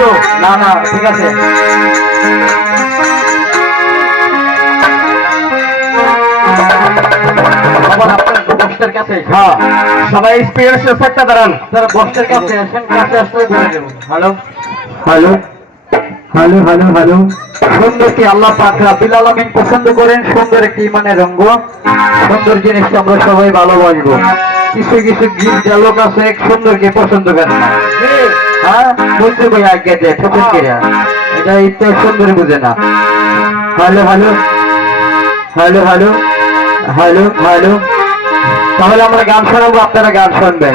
একটু? না না, ঠিক আছে। বক্সের কাছে, হ্যাঁ সবাই স্পিড সেটটা দাঁড়ান। তারা বক্সের কাছে আসেন, কাছে আসলে বলে দেব। Hello hello hello hello hello. সুন্দর কি আল্লাহ পাক রাব্বুল আলামিন পছন্দ করেন, সুন্দর একটি ইমানের রঙ্গ, সুন্দর জিনিসটা আমরা সবাই ভালোবাসবো। কিছু কিছু গিফট লোক আছে সুন্দরকে পছন্দ করে না। হ্যাঁ বলতে ভাই আগে দেয় পছন্দ করে, এটা ইত্যা সুন্দর বুঝে না। Hello hello hello hello hello hello. তাহলে আমরা গান শোনাবো, আপনারা গান শুনবেন।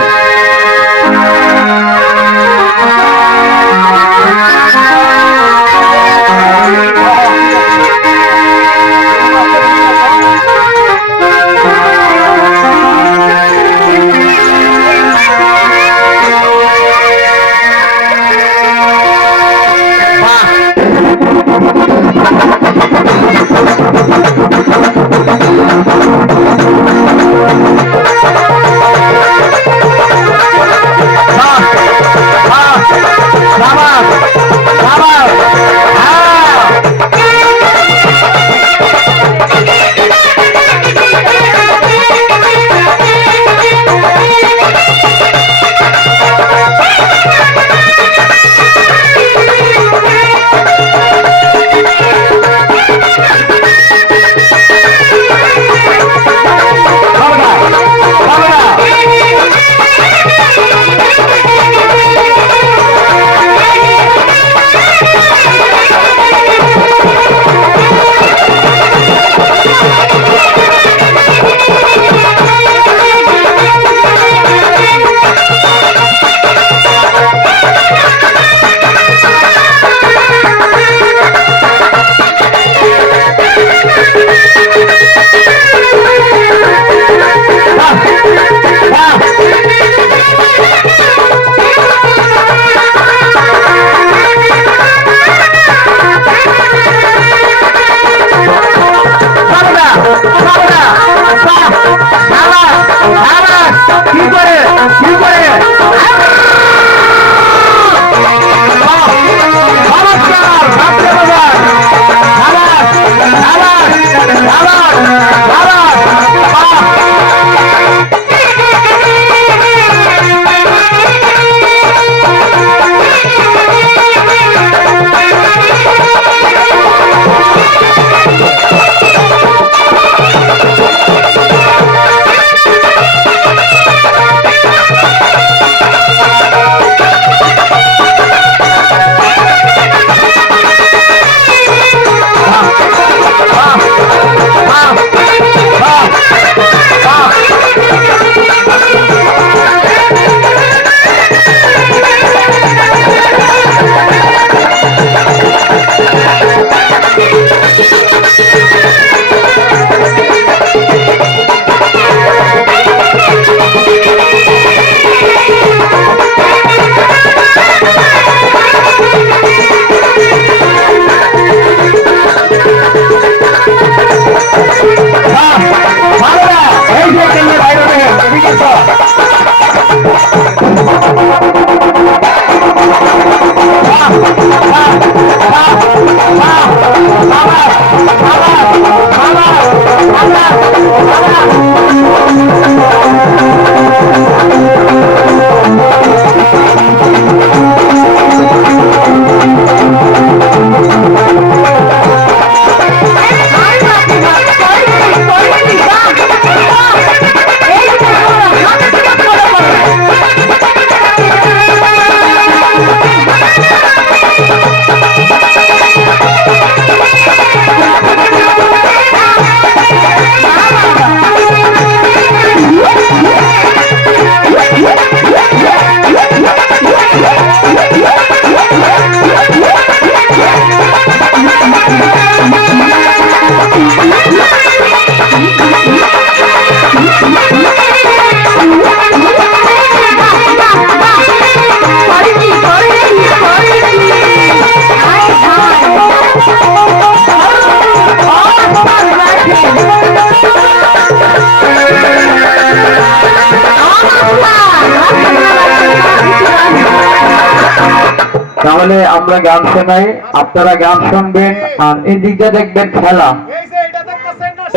তাহলে আমরা গান শোনাই, আপনারা গান শুনবেন আর এই দিকটা দেখবেন খেলা।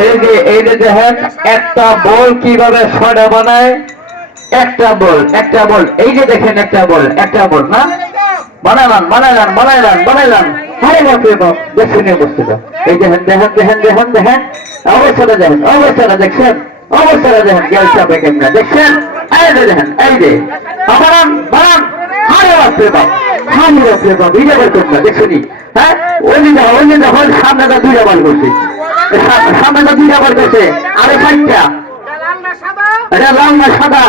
এই যে দেখেন একটা বল কিভাবে ছড়া বানায়, একটা বল এই যে দেখেন একটা বল না বানাইলাম আরে বাপরে বাপ, দেখছেন এই বস্তুটা, এই দেখেন অবস্থাটা দেখছেন গেল চাপে কেমনে দেখছেন, এই যে দেখেন এই যে বানান আরে বাপরে বাপ ভিডিও করতেন না দেখছেন। হ্যাঁ ওই যে যখন সামনেটা দুইটা বল করছে, সামনেটা দুইটা বল করছে, আরে ফাইটটা এটা লাল না সাদা,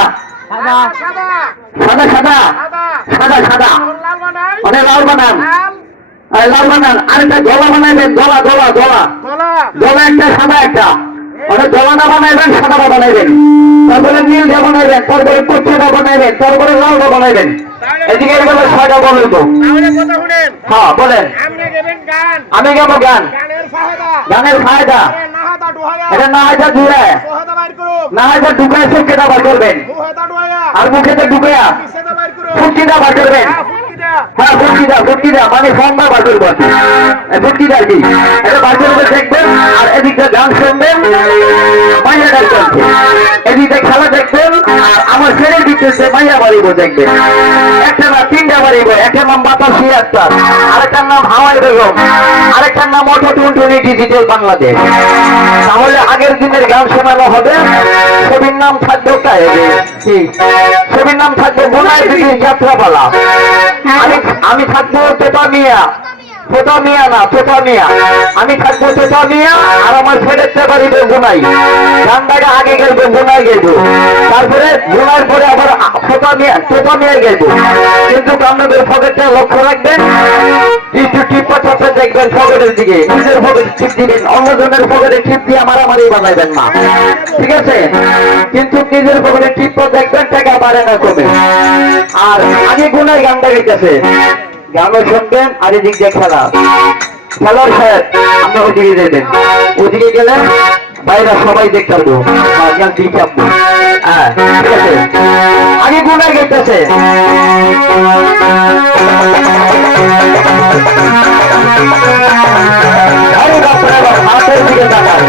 অনেক লাল বানান আরেকটা গলা বানাইবেন, গলা একটা সাদা একটা, অনেক গলা না বানাইবেন সাদা বানাইবেন, তারপরে নীলটা বানাইবেন, তারপরে কচ্ছাটা বানাইবেন, তারপরে লালটা বানাইবেন। এদিকে এইভাবে ছয়টা বলেন তো। হ্যাঁ বলেন। আমি গাবো গান, গানের ফায়দা এটা না হয় জুড়ে না হয় ঢুকায় চোখেটা বার করবেন, আর মুখেতে ঢুকাইয়া ফুটকিটা বার করবেন। হ্যাঁ ফুটকিটা মানে ফর্মটা বার করবেন, ফুটকিটা আর কি এটা বার করবে দেখবেন। আর এদিকটা গান শুনবেন, মাইয়া গান চলছে, এদিকে খেলা দেখবেন। আর আমার ছেলের দিচ্ছে মাইয়া বাড়িব দেখবেন, একটা না তিনটা বাড়িব, একটা নাম বাতাসি আক্তার, আরেকটার নাম হাওয়াই বেগম, আরেকটার নাম অটো টুনটুনি ডিজিটাল বাংলাদেশ। তাহলে আগের দিনের গান শোনানো হবে। ছবির নাম থাকবে ছবির নাম থাকবে বোনাই দিদির যাত্রাপালা। আমি থাকবো তোতা মিয়া আমি থাকবো তোতা মিয়া, আর আমার ছেলের বাড়িতে বোনাই। গানটাকে আগে গেলবো, বোনাই গেলবো, তারপরে বোনার পরে আবার তোতা মিয়া গেলবো। কিন্তু আপনাদের পকেটটা লক্ষ্য রাখবেন, একটু টিপ দেখবেন পকেটের দিকে, নিজের পকেটে টিপ দিবেন, অন্যজনের পকেটে টিপ দিয়ে মারামারি বানাইবেন না, ঠিক আছে? কিন্তু নিজের পকেটে টিপ দেখবেন, টাকা বাড়ে না কমে। আর আগে বোনাই গানটা গেছে, গানও শুনবেন। আর এদিক দিয়ে খেলার সাহেব আমরা ওদিকে যেতেন, ওদিকে গেলে বাইরে সবাই দেখতে পারবো, জ্ঞান দিয়ে চাপবো। হ্যাঁ ঠিক আছে, আগে গুনাই গেছে। হাতের দিকে তাকান,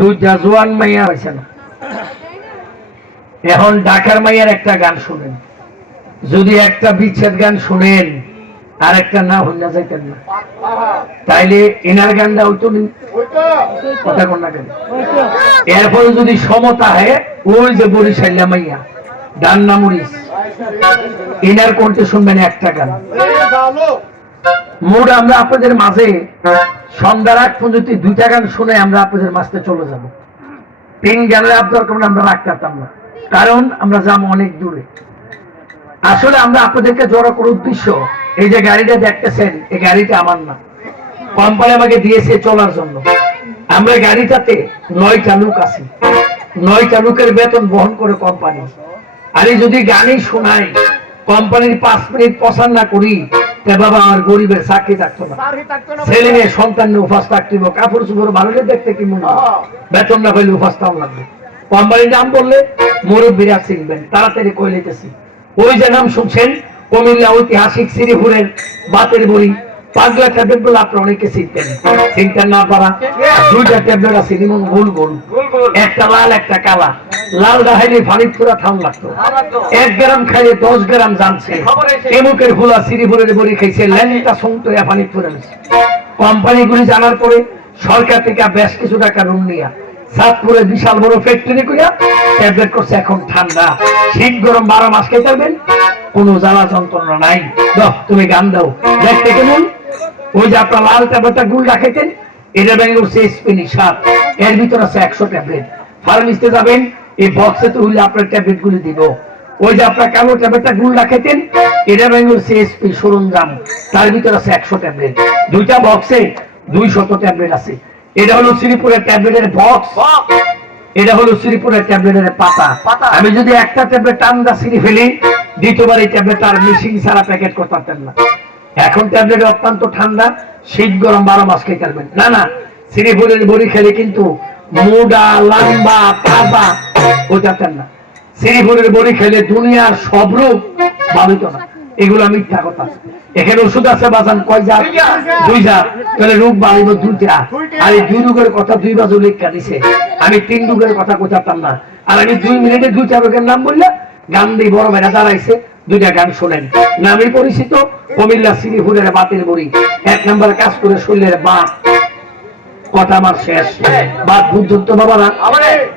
দুইটা জোয়ান মাইয়া হয়েছে না, এখন ঢাকার মাইয়ার একটা গান শুনেন, যদি একটা বিচ্ছেদ গান শুনেন আর একটা না হইনা যাইতেন না, তাইলে এনার গানটা হইতো কথা কোন না কেন। এরপরে যদি সমতা হয়, ওই যে বরিশাল্লা মাইয়া ডান্না মরিস, এনার কণ্ঠে শুনবেন একটা গান। মোট আমরা আপনাদের মাঝে সন্ধ্যার আগ পর্যন্ত দুইটা গান শুনে আমরা আপনাদের মাঝে চলে যাব। তিন গানের আপনার আমরা রাখতাম না, কারণ আমরা যাবো অনেক দূরে। আসলে আমরা আপনাদেরকে জড়ো করার উদ্দেশ্য, এই যে গাড়িটা দেখতেছেন, এই গাড়িটা আমার না, কোম্পানি আমাকে দিয়েছে চলার জন্য। আমরা গাড়িটাতে 9টা লোক আছি, 9টা লোকের বেতন বহন করে কোম্পানি। আর যদি গানই শোনাই, কোম্পানির 5 মিনিট প্রচার না করি, বাবা আমার গরিবের চাকরি থাকতো না, ছেলে মেয়ে সন্তান নিয়ে উপাস থাকতে, কাপড় চোপড় ভালো দেখতে কি মনে হয়, বেতন না পাইলে উপাস তাও লাগবে। কোম্পানির নাম বললে মুরব্বীরা চিনবেন, তাড়াতাড়ি কই লিতেছি। ওই যে নাম শুনছেন, কুমিল্লা ঐতিহাসিক শ্রীপুরের বাতের বড়ি পাগলা ট্যাবলেট বলে আপনি অনেকে চিনতেন, চিনতেন না পারা। 2টা ট্যাবলেট আছে, যেমন গোল গোল, একটা লাল একটা কালা। লাল রাহাইলে ফানির পুরা থাম লাগতো, 1 গ্রাম খাইলে 10 গ্রাম জানছে। এমুকের ফুলা শ্রীপুরের বড়ি খাইছে, ল্যাংটা সঙ্গত ফানির পুরা। কোম্পানিগুলি জানার পরে সরকার থেকে বেশ কিছু টাকা ঋণ নিয়া চাঁদপুরে বিশাল বড় ফ্যাক্টরি করিয়া ট্যাবলেট করছে। এখন ঠান্ডা, শীত গরম 12 মাস খেতে পারবেন, কোনো জ্বালা যন্ত্রণা নাই। তুমি গান দাও, দেখতে কেমন? ওই যে আপনার লাল ট্যাবলেটটা গুল রাখাইতেন, এটা ভেঙে উঠছে স্পিনি 7, এর ভিতর আছে 100 ট্যাবলেট। ফার্মেসিতে যাবেন, এই বক্সে তো হইলে আপনার ট্যাবলেট গুলি দিব। ওই যে আপনার কালো ট্যাবলেটটা গুল রাখাইতেন, এটা ভেঙে উঠছে এসপি সরঞ্জাম, তার ভিতর আছে 100 ট্যাবলেট। 2টা বক্সে 200 ট্যাবলেট আছে। এটা হলো শ্রীপুরের ট্যাবলেটের বক্স, এটা হলো শ্রীপুরের ট্যাবলেটের পাতা। আমি যদি একটা ট্যাবলেট টান্দা ছিঁড়ে ফেলি, দ্বিতীয়বার এই ট্যাবলেট আর মিশিং ছাড়া প্যাকেট করতে পারতেন না। এখন ট্যাবলেট অত্যন্ত ঠান্ডা, শীত গরম 12 মাস খেতে পারবেন। না না, শ্রীপুরের বড়ি খেলে কিন্তু মুডা লম্বা তাজা বোঝাতেন না। শ্রীপুরের বড়ি খেলে দুনিয়ার সব রোগ ভাবিত না, এগুলো মিথ্যা কথা। এখানে ওষুধ আছে বাজান কয় জাত? 2 জাত। তাহলে রোগ বাড়িব 2টা। আর এই 2 রোগের কথা 2 বাজু লেখা দিছে, আমি 3 রোগের কথা কোথাতাম না। আর আমি 2 মিনিটে 2টা রোগের নাম বললে গান দিয়ে বড় মেয়েরা দাঁড়াইছে, 2টা গান শোনেন। নামে পরিচিত কুমিল্লা শ্রীপুরের বাতের বড়ি, 1 নম্বর কাজ করে শরীরের বাত। কথা আমার শেষ। বাত বুঝুন তো বাবারা,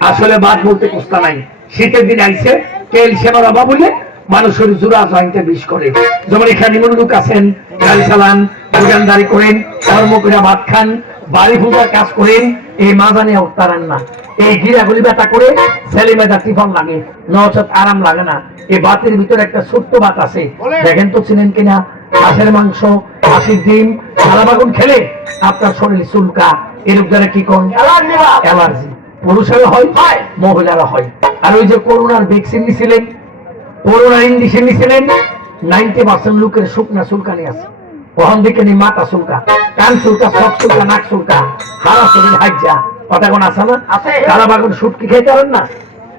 আসলে বাত বলতে কুস্তা নাই। শীতের দিন আইছে, তেল সেবার অভাব বললে মানুষের জোড়া জয়েন্টে বিষ করে। যেমন এখানে এমন লোক আছেন, গাড়ি চালান, দোকানদারি করেন, কর্ম করে ভাত খান, বাড়ি পূজার কাজ করেন, এই মাজানে উত্তারান না, এই গিরাগুলি ব্যথা করে ছেলে মেয়েটা টিফন লাগে, নচেত আরাম লাগে না। এই বাতের ভিতরে একটা ছোট্ট বাত আছে, দেখেন তো চিনেন কিনা? হাঁসের মাংস, হাঁসের ডিম, সালাবাগুন খেলে আপনার শরীর চুলকা, এরূপ দ্বারা কি কোন অ্যালার্জি পুরুষেরও হয়, মহিলারা হয়। আর ওই যে করোনার ভ্যাকসিন নিছিলেন, করোনা ইঞ্জেকশন নিছিলেন, 90% লোকের শুকনা চুলকানি আছে। ওখান থেকে নি মাথা চুলকা, কান চুলকা, চোখ চুলকা, নাক চুলকা, হারা শরীর হাইজা। কথা কোন আছে না? সালাবাগুন শুটকি খেতে পারেন না,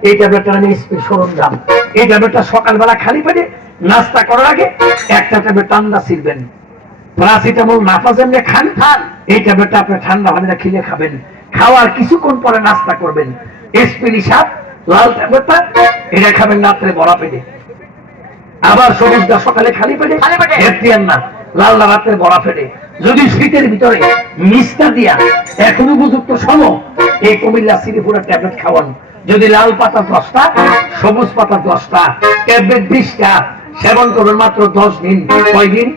এই ট্যাবলেটটা আমি সরঞ্জাম। এই ট্যাবলেটটা সকালবেলা খালি পেটে নাস্তা করার আগে একটা ট্যাবলেট ঠান্ডা ছিড়বেন। প্যারাসিটামল নাফা যেমনি খান, এই ট্যাবলেটটা আপনি ঠান্ডা পানিটা খেলে খাবেন। খাওয়ার কিছুক্ষণ পরে নাস্তা করবেন। এসপিনি 7 লাল ট্যাবলেটটা এটা খাবেন রাত্রে বড়া পেটে। আবার সবুজটা সকালে খালি পেটে, হেরতিয়ান না, লালটা রাত্রে বড়া পেটে। যদি শীতের ভিতরে মিষ্টা দিয়া এখন উপযুক্ত সময় এই কুমিল্লা শ্রীপুরের ট্যাবলেট খাওয়ান। যদি লাল পাতা 10টা, সবুজ পাতা 10টা, ট্যাবলেট 20টা, সেবন করবেন মাত্র 10 দিন। কয়দিন?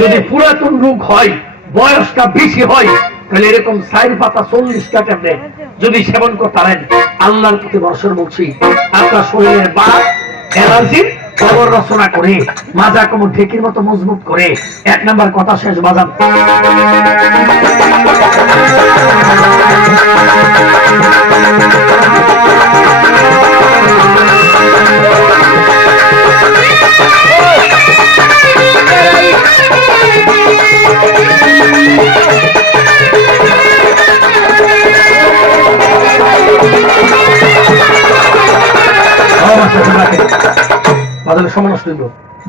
যদি পুরাতন রোগ হয়, বয়সটা বেশি হয়, তাহলে এরকম 4 পাতা 40টা ট্যাবলেট যদি সেবন করতে পারেন, আল্লাহর প্রতি ভরসা বলছি, আপনার শরীরের বাত, অ্যালার্জি খবর রচনা করে মাজা কোমর ঢেকির মতো মজবুত করে 1 নাম্বার কথা শেষ বাজান।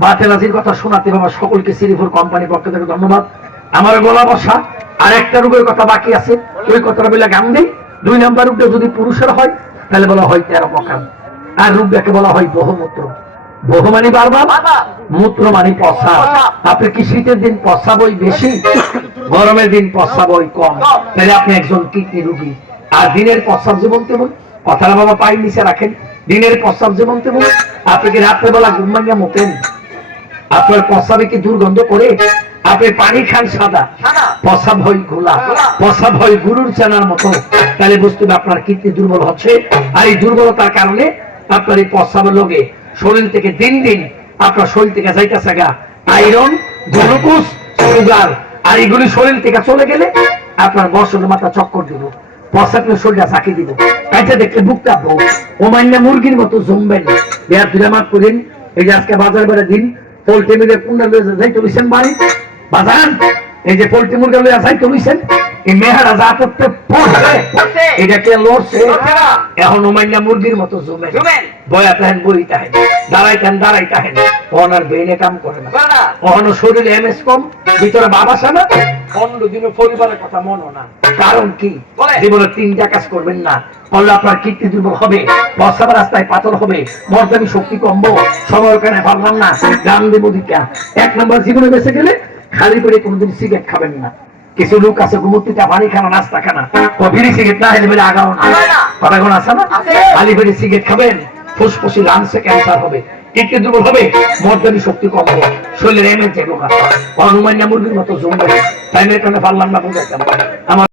বাতেলাজির কথা শোনাতে বাবা সকলকে সিরিফুর কোম্পানি পক্ষ থেকে ধন্যবাদ। আমার গলা বসা আর একটা রোগের কথা বাকি আছে, ওই কথাটা বলে গান দিই। 2 নাম্বার রোগটা যদি পুরুষের হয় তাহলে বলা হয় 13 প্রকার, আর রোগটাকে বলা হয় বহুমূত্র। বহু মানে বারবার, মূত্র মানে পচা। আপনি কি শীতের দিন পচাবই বেশি, গরমের দিন পচাবই কম, তাহলে আপনি একজন কিডনি রোগী। আর দিনের প্রস্রাব যেমন তেমন, কথাটা বাবা পায়ের নিচে রাখেন, দিনের প্রস্রাব যেমন তেমন। আপনি কি রাত্রেবেলা ঘুম ভাঙিয়া মোটেন, আপনার প্রস্রাবে কি দুর্গন্ধ করে? আপনি পানি খান সাদা, প্রস্রাব হয় ঘোলা, প্রস্রাব হয় গরুর চানার মতো, তাহলে বুঝতে হবে আপনার কিডনি দুর্বল হচ্ছে। আর এই দুর্বলতার কারণে আপনার এই প্রস্রাবের লোকে শরীর থেকে দিন দিন আপনার শরীর থেকে যাইতেছে গা আয়রন, গ্লুকোজ, সুগার। আর এগুলি শরীর থেকে চলে গেলে আপনার বর্ষণের মাথা চক্কর দিব, প্রস্রাবের শরীরটা চাকি দিব, কাইটা দেখলে বুকটা বউ ওমান্য মুরগির মতো জমবেন। বিয়ার দুরামাত করেন। এই যে আজকে বাজার বেড়ে দিন পোল্ট্রি মিলে কুন্ডা যাই চলেছেন বাড়ি বাজান, এই যে পোল্ট্রি মুরগা লইয়া যাই চলেছেন, এই মেহারা যা করতে পড়ছে এটাকে লড়ছে। এখন ওমান্য মুরগির মতো জমে বয়া তাহেন বই তাহেন, দাঁড়াই তাহেন, ওনার ব্রেনে কাম করে না, ওখানে শরীরে এমএস কম, ভিতরে বাবা সানা, অন্য দিনে পরিবারের কথা মনে না। কারণ কি? জীবনে 3টা কাজ করবেন না, করলে আপনার কিডনি দুর্বল হবে, প্রস্রাব রাস্তায় পাথর হবে, মর্দানি শক্তি কমবো, সময় কেন ভাবলাম না গান দেবো দিকা। 1 নাম্বার জীবনে বেঁচে গেলে খালি করে কোনোদিন সিগারেট খাবেন না। কিছু লোক আছে ঘুমতিটা পানি খানা নাস্তা খানা, বিড়ি সিগারেট না হেলে বেড়ে আগাও না, কথা কোন আছে না? খালি বেড়ে সিগারেট খাবেন, ফুসফুসি লাংসে ক্যান্সার হবে, কিডনি দুর্বল হবে, মর্দানি শক্তি কম হবে, শরীরের এমএনসি রোগ আছে, অনুমান্য মুরগির মতো জমবে। টাইমের কারণে পারলাম না বুঝাইতাম।